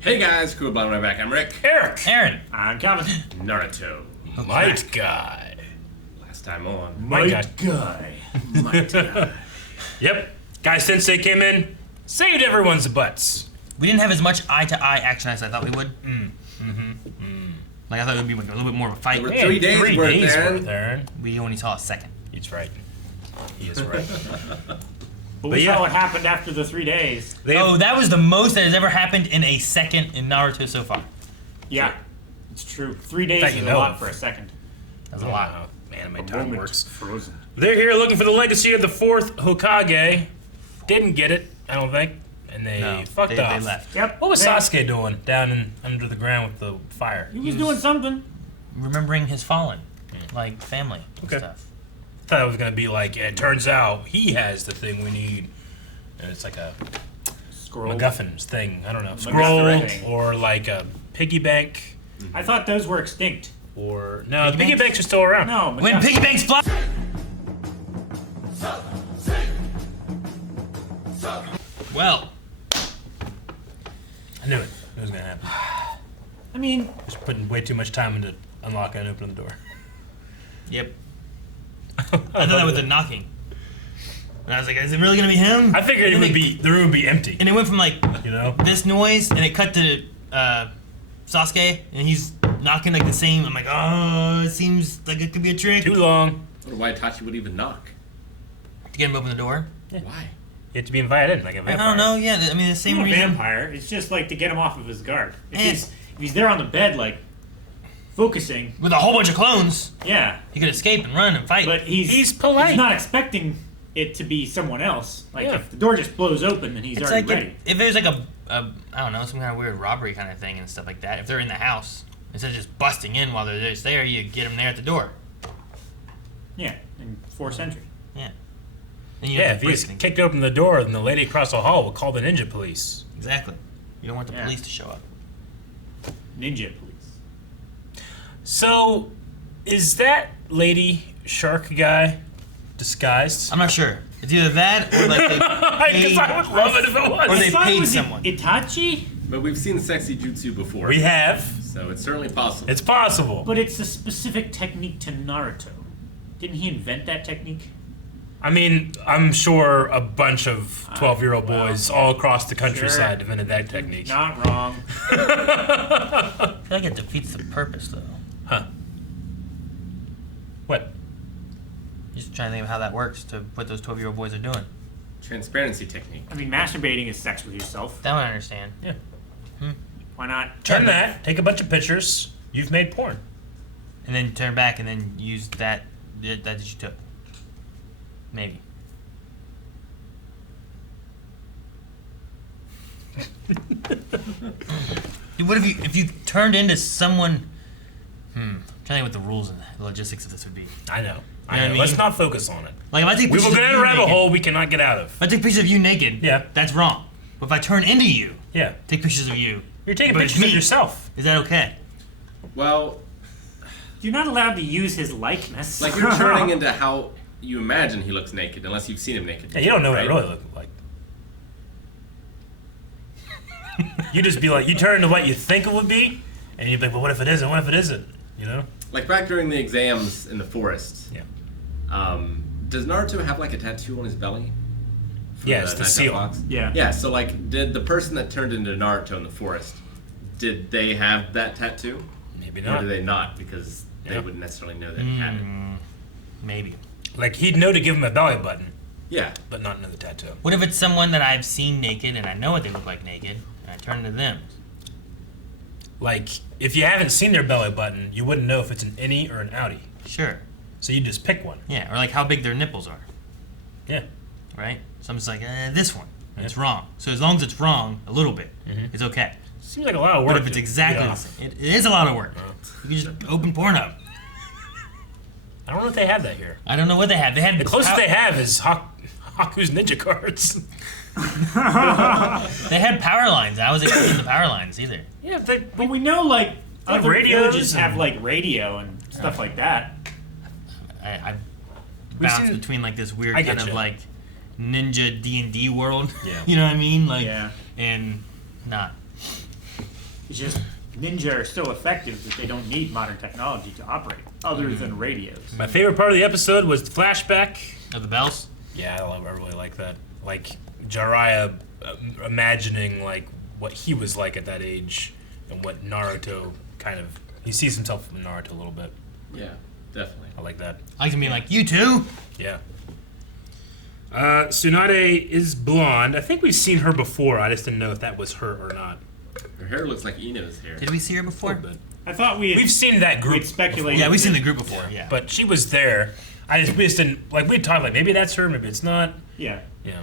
Hey guys, cool blind right back. I'm Rick. Eric. Aaron. I'm Calvin. Naruto. Might Guy. Last time on. Might Guy. Might Guy. Yep. Guy Sensei came in, saved everyone's butts. We didn't have as much eye-to-eye action as I thought we would. Like I thought it would be like a little bit more of a fight. There were 3 days Three worth, days Aaron. worth, Aaron. We only saw a second. He's right. He is right. But we saw what happened after the 3 days. Oh, that was the most that has ever happened in a second in Naruto so far. Yeah, it's true. 3 days That you is a know lot of. for a second. That's a lot. Oh, man, my tongue works. Frozen. They're here looking for the legacy of the 4th Hokage. Didn't get it, I don't think. And they No, fucked they off. left. Yep. What was they- Sasuke doing down under the ground with the fire? He was doing something. Remembering his fallen, like family and Okay. stuff. Thought it was gonna be like, it turns out he has the thing we need. And it's like a Scroll. MacGuffin's thing. I don't know. Scroll thing. or like a piggy bank. I thought those were extinct. Or no, Piggy piggy banks? banks are still around. No, When MacGuffin. piggy banks fly. Well, I knew it. It was gonna happen. I mean, Just putting way too much time into unlocking and opening the door. yep. I thought that was the knocking. And I was like, is it really gonna be him? I figured And then the room would be empty. And it went from like You know? this noise, and it cut to Sasuke, and he's knocking like the same. I'm like, oh, it seems like it could be a trick Too long. I wonder why Itachi would even knock. to get him to open the door. Why? You have to be invited in like a I vampire. don't know. Yeah, I mean the same he's a reason. vampire. It's just like to get him off of his guard. If And- he's there on the bed, like, focusing, With a whole bunch of clones, yeah. he could escape and run and fight. But He's polite. He's not expecting it to be someone else. Like, Yeah. if the door just blows open, then he's it's already like ready. if there's like a I don't know, some kind of weird robbery kind of thing and stuff like that. If they're in the house, instead of just busting in while they're just there, you get them there at the door. Yeah, in 4th century. Yeah. And you Yeah, have if to you break just things. kicked open the door, then the lady across the hall will call the ninja police. Exactly. You don't want the Yeah. police to show up. Ninja police. So, is that lady shark guy disguised? I'm not sure. It's either that or like they Because I would love it if it was. Or they I thought it paid was someone. Itachi? But we've seen sexy jutsu before. We have. So it's certainly possible. It's possible. But it's a specific technique to Naruto. Didn't he invent that technique? I mean, I'm sure a bunch of 12-year-old well, boys all across the countryside sure. invented that technique. Not wrong. I feel like it defeats the purpose though. Huh. What? Just trying to think of how that works to what those 12-year-old boys are doing. Transparency technique. I mean, masturbating is sex with yourself. That one I understand. Yeah. Why not? Turn that, take a bunch of pictures, you've made porn. And then turn back and then use that you took. Maybe. Dude, what if you turned into someone? I'm trying to think what the rules and the logistics of this would be. I know. You know I what know. I Let's mean? not focus on it. Like if I take We pictures will of go down you a rabbit naked, hole we cannot get out of. If I take pictures of you naked, Yeah. that's wrong. But if I turn into you, Yeah. take pictures of you, You're taking but it's pictures of me. yourself. Is that okay? Well, You're not allowed to use his likeness. like you're turning into how you imagine he looks naked, unless you've seen him naked. Yeah, you don't know what I right? really look like. You just be like, you turn into what you think it would be, and you'd be like, well, what if it isn't? What if it isn't? You know? Like back during the exams in the forest. Yeah. Does Naruto have like a tattoo on his belly? For Yeah, it's the Nine-Tailed seal. Fox? Yeah. Yeah. So like, did the person that turned into Naruto in the forest, did they have that tattoo, Maybe or not. do they not? Because they Yeah. wouldn't necessarily know that he had it. Maybe. Like, he'd know to give him a belly button, Yeah. but not another tattoo. What if it's someone that I've seen naked and I know what they look like naked, and I turn into them? Like, if you haven't seen their belly button, you wouldn't know if it's an innie or an outie. Sure. So you just pick one. Yeah, or like how big their nipples are, Yeah. right? So I'm just like, this one. And it's wrong. So as long as it's wrong a little bit, it's okay. Seems like a lot of work. But if it's to exactly get the off. same, it is a lot of work. You can just open Pornhub. I don't know if they have that here. I don't know what they had. They had The closest they have is Haku's Ninja Cards. They had power lines. I wasn't in the power lines either. Yeah, they, But we know, like, have other radios villages and- have, like, radio and stuff like that. I We've bounced seen- between like this weird I kind get of you. like ninja D&D world. Yeah. You know what I mean? Like, Yeah. and not. It's just ninja are so effective that they don't need modern technology to operate, other than radios. My favorite part of the episode was the flashback. Of the bells. Yeah, I really like that. Like Jiraiya imagining like what he was like at that age and what Naruto he sees himself in Naruto a little bit. Yeah, definitely. I like that. I like to be like, you too. Yeah. Tsunade is blonde. I think we've seen her before. I just didn't know if that was her or not. Her hair looks like Ino's hair. Did we see her before? But I thought we've seen that group. speculated. Yeah, we've seen the group before. Yeah. But she was there. We just didn't like. We talked like maybe that's her, maybe it's not. Yeah. Yeah.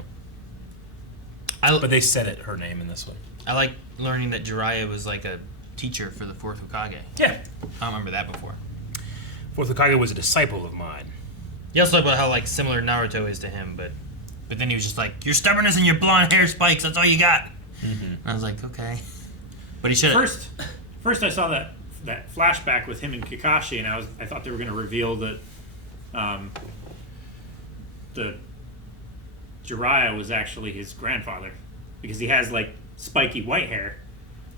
I, But they said it her name in this one. I like learning that Jiraiya was like a teacher for the fourth Hokage. Yeah. I don't remember that before. Fourth Hokage was a disciple of mine. He also talked about how like similar Naruto is to him, but then he was just like, your stubbornness and your blonde hair spikes, that's all you got. And I was like, okay. But he should have. First I saw that flashback with him and Kakashi, and I thought they were going to reveal that the Jiraiya was actually his grandfather, because he has like spiky white hair.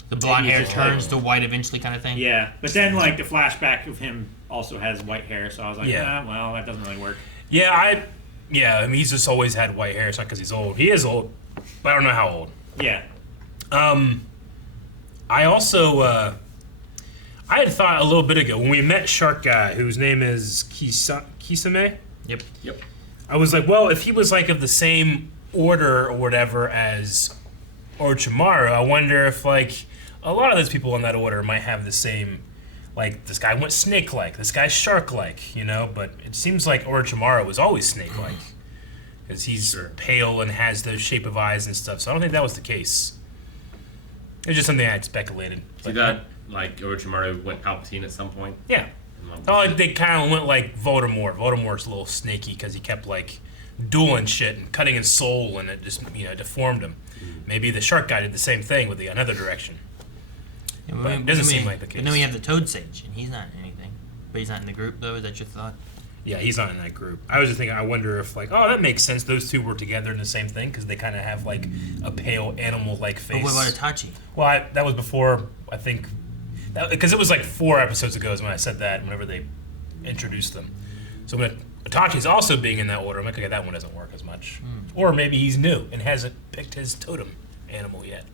The blonde Maybe hair he's just turns like- to white eventually, kind of thing. Yeah, but then like the flashback of him also has white hair, so I was like, Yeah. well, that doesn't really work. Yeah, I mean, he's just always had white hair. It's not because he's old. He is old, but I don't know how old. Yeah. I also, I had thought a little bit ago when we met Shark Guy, whose name is Kisame. Yep. Yep. I was like, well, if he was like of the same order or whatever as Orochimaru, I wonder if like a lot of those people in that order might have the same, like this guy went snake-like, this guy's shark-like, you know. But it seems like Orochimaru was always snake-like, because he's Sure. pale and has the shape of eyes and stuff. So I don't think that was the case. It was just something I had speculated. See that, like, Orochimaru went Palpatine at some point? Yeah. Oh, like they kind of went like Voldemort. Voldemort's a little snaky because he kept like dueling shit and cutting his soul, and it just deformed him. Maybe the shark guy did the same thing with another direction. Yeah, But it doesn't seem like the And then we case. have the Toad Sage, and he's not in anything. But he's not in the group, though. Is that your thought? Yeah, he's not in that group. I was just thinking, I wonder if like, oh, that makes sense. Those two were together in the same thing because they kind of have like a pale animal-like face. But what about Itachi? Well, that was before, I think, because it was like 4 episodes ago is when I said that, whenever they introduced them. So when Itachi's also being in that order, I'm like, okay, that one doesn't work as much. Or maybe he's new and hasn't picked his totem animal yet.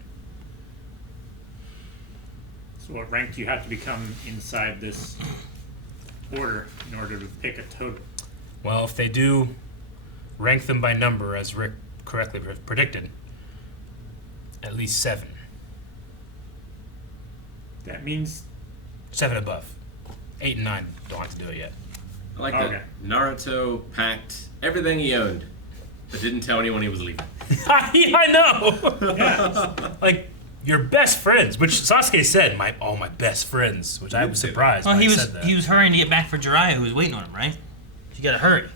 So what rank do you have to become inside this order in order to pick a totem? Well, if they do rank them by number, as Rick correctly predicted, at least 7. That means 7 above. 8 and 9 don't have to do it yet. I like Okay. that Naruto packed everything he owned, but didn't tell anyone he was leaving. Yeah, I know. Like your best friends, which Sasuke said, all my best friends, which I was surprised. Well, when he he was said that. he was hurrying to get back for Jiraiya, who was waiting on him, right? You gotta hurry.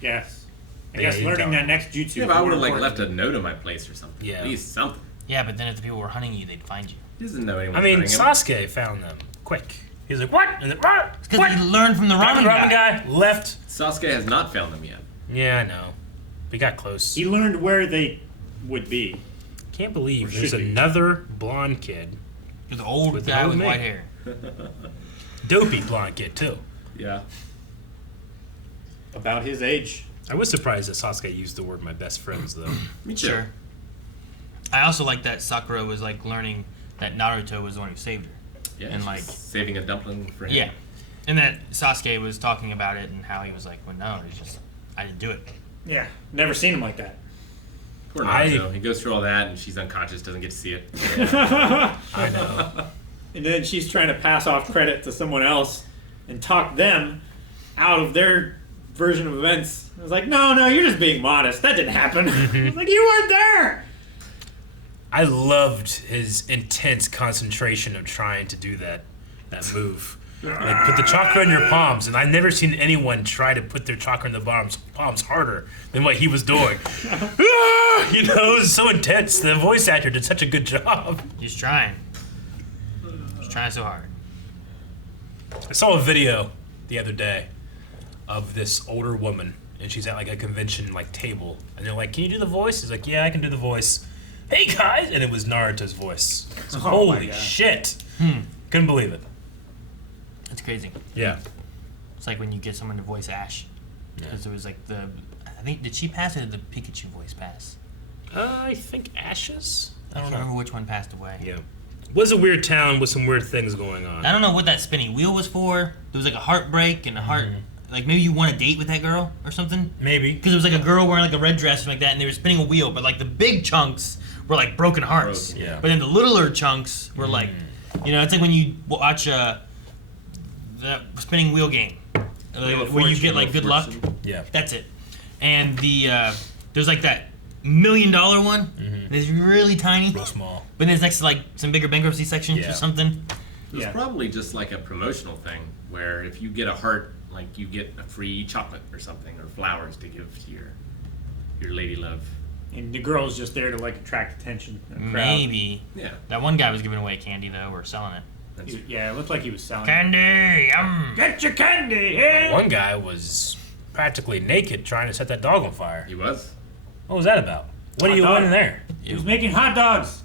yes. I Yeah, guess you learning don't. that next jutsu. Yeah, is but I more would have like important. left a note on my place or something. Yeah. At least something. Yeah, but then if the people were hunting you, they'd find you. He doesn't know anyone. I mean, Sasuke found them quick. He's like, what? And then, what? Because What? he learned from the ramen Ramen guy. guy left. Sasuke has not found them yet. Yeah, I know. We got close. He learned where they would be. Can't believe Or there's should be. another blonde kid, You're the old With the guy old with man. white hair. dopey blonde kid too. Yeah. About his age. I was surprised that Sasuke used the word "my best friends" though. Me too. Sure. I also like that Sakura was like learning that Naruto was the one who saved her. Yeah. And, she's like- saving a dumpling for him. Yeah. And that Sasuke was talking about it and how he was like, well, no, it's just, I didn't do it. Yeah. Never seen him like that. Poor Naruto. He goes through all that and she's unconscious, doesn't get to see it. I know. And then she's trying to pass off credit to someone else and talk them out of their version of events. I was like, no, you're just being modest. That didn't happen. I was like, you weren't there. I loved his intense concentration of trying to do that move. Like put the chakra in your palms, and I've never seen anyone try to put their chakra in the palms harder than what he was doing. It was so intense. The voice actor did such a good job. He's trying. He's trying so hard. I saw a video the other day of this older woman, and she's at like a convention like table, and they're like, "Can you do the voice?" He's like, "Yeah, I can do the voice." "Hey guys," and it was Naruto's voice. So, Oh my holy God. shit! Couldn't believe it. It's crazy. Yeah. It's like when you get someone to voice Ash. Because there was like I think, did she pass or did the Pikachu voice pass? I think Ashes. I don't remember which one passed away. Yeah. Was a weird town with some weird things going on. I don't know what that spinning wheel was for. There was like a heartbreak and a heart. Like maybe you want a date with that girl or something. Maybe. Because there was like a girl wearing like a red dress and like that, and they were spinning a wheel. But like the big chunks were like broken hearts. Broken, yeah. But then the littler chunks were like, it's like when you watch the spinning wheel game, Wheel of where you Fortune, get like Wheel good of luck. Fortune. Yeah. That's it. And there's like that $1 million one. And it's really tiny. Real small. But then it's next to like some bigger bankruptcy sections Yeah. or something. It was Yeah. probably just like a promotional thing where if you get a heart, like you get a free chocolate or something, or flowers to give to your lady love. And the girl's just there to like attract attention. In a crowd. Maybe. Yeah. That one guy was giving away candy though, or selling it. That's, Yeah, it looked like he was selling. Candy! Get your candy here. One guy was practically naked trying to set that dog on fire. he was. What was that about? What are Hot you dog. winning there? He was making hot dogs.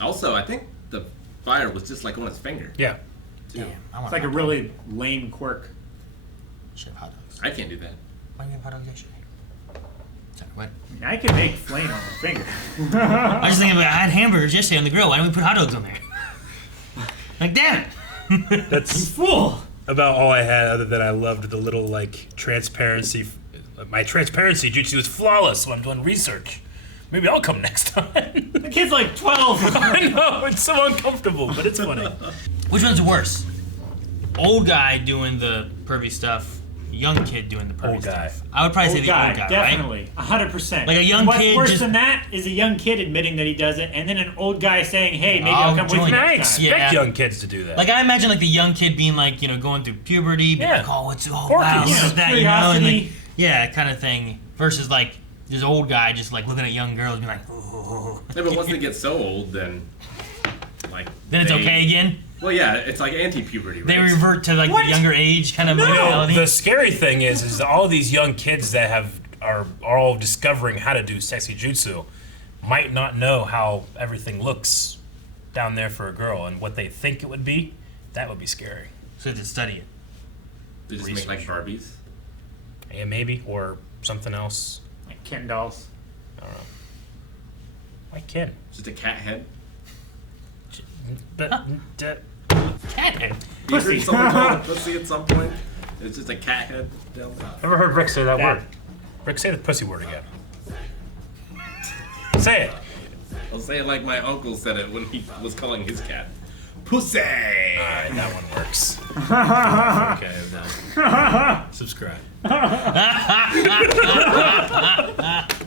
Also, I think the fire was just like on his finger. Yeah. Damn, I want It's like a hot really lame quirk. dog. Should have hot dogs. I can't do that. Why do you have hot dogs yesterday? Sorry, what? I mean, I can make flame on my finger. I was just thinking about I had hamburgers yesterday on the grill. Why don't we put hot dogs on there? Like, damn it! That's Fool. about all I had, other than I loved the little like transparency. My transparency jutsu is flawless when I'm doing research. Maybe I'll come next time. The kid's like 12. I know, it's so uncomfortable, but it's funny. Which one's worse? Old guy doing the pervy stuff, young kid doing the pervy Old guy. stuff. I would probably say Old the guy, old guy, right? definitely, 100%. Like a young What's kid worse just- than that is a young kid admitting that he does it, and then an old guy saying, "Hey, maybe I'll I'll come with join you you. I next time." expect Yeah. young kids to do that. Like I imagine like the young kid being like, going through puberty, being Yeah. like, oh, what's wow, Orchids. look Yeah, at that, and curiosity. like, yeah, kind of thing. Versus like this old guy just like looking at young girls, being like, oh. Yeah, but once they get so old, then like Then it's they- okay again. Well, yeah, it's like anti-puberty. They right? revert to like What? the younger age kind of You know, mentality. the scary thing is all these young kids that are all discovering how to do sexy jutsu might not know how everything looks down there for a girl, and what they think it would be. That would be scary. So they have to study it. They just make like Barbies. Yeah, maybe, or something else. Like Ken dolls. I don't know. Like Ken. Just a cat head. But Cat head. You Pussy. heard someone call it a pussy at some point? It's just a cat head down there. never heard Rick say that Cat. word. Rick, say the pussy word again. Say it. I'll say it like my uncle said it when he was calling his cat. Pussy! Alright, that one works. Okay, I'm done. Subscribe.